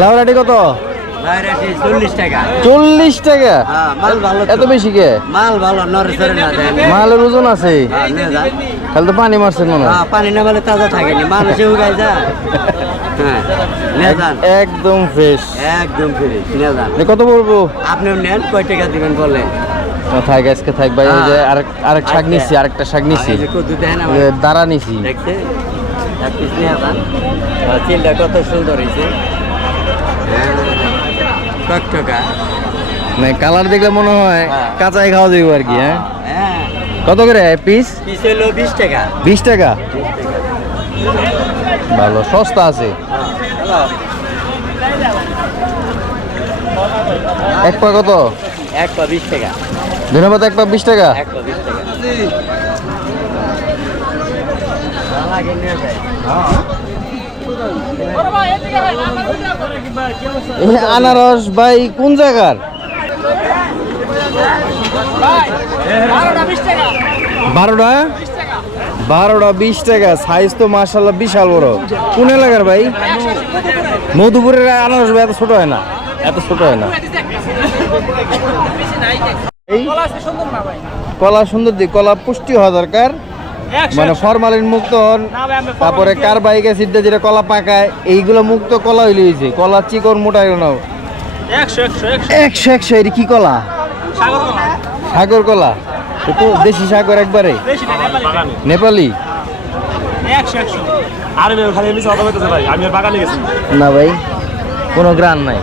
লাউরাটি কত? 40 টাকা। 40 টাকা? মাল ভালো, এত বেশি কে? মাল ভালো, নড়ে না দেন। মালের ওজন আছে? তাহলে তো পানি মারছেন মনে হয়। পানি না বলে তাজা থাকেনি, মানুষে উগায় যা। হ্যাঁ, নিয়ে যান। একদম ফ্রেশ, একদম ফ্রেশ, নিয়ে যান। কত বলবো? আপনিও নেন, কয় টাকা দিবেন বলেন? থাক আজকে থাক ভাই। ওই যে আরেক শাক নিচ্ছি, আরেকটা শাক নিচ্ছি, কদ্দু দেখেন দাঁড়া নিছি। দেখছেন এক পিস নিয়ে যান। চিলটা কত সুন্দর হয়েছে, টকটকা। মানে কালার দেখলে মনে হয় কাঁচাই খাওয়া যাবে আর কি। হ্যাঁ, হ্যাঁ। কত করে পিস? পিস হলো 20 টাকা। 20 টাকা? ভালো, সস্তা আছে। এক পা কত? এক পা 20 টাকা। ধন্যবাদ। এক পা 20 টাকা? এক পা 20 টাকা। লাগে নিয়ে যায়। এই আনারস ভাই কোন জায়গার? 12টা? 12টা 20 টাকা। সাইজ তো মাশাআল্লাহ বিশাল বড়। কোন এলাকার ভাই? মধুপুরের আনারস ভাই এত ছোট হয় না, এত ছোট হয় না। এই কলা সুন্দর দিক, কলা পুষ্টি হওয়া দরকার, মানে ফরমালিন মুক্ত হন। তারপরে কার্বাইক অ্যাসিড দিয়ে যেটা কলা পাকায়, এইগুলো মুক্ত কলা হইলে হয়েছে। কলা চিকন মোটা নাও 100 এর কি কলা? সাগর কলা। তো দেশি সাগর একবারে নেপালি? না ভাই, কোনো গ্রান নাই।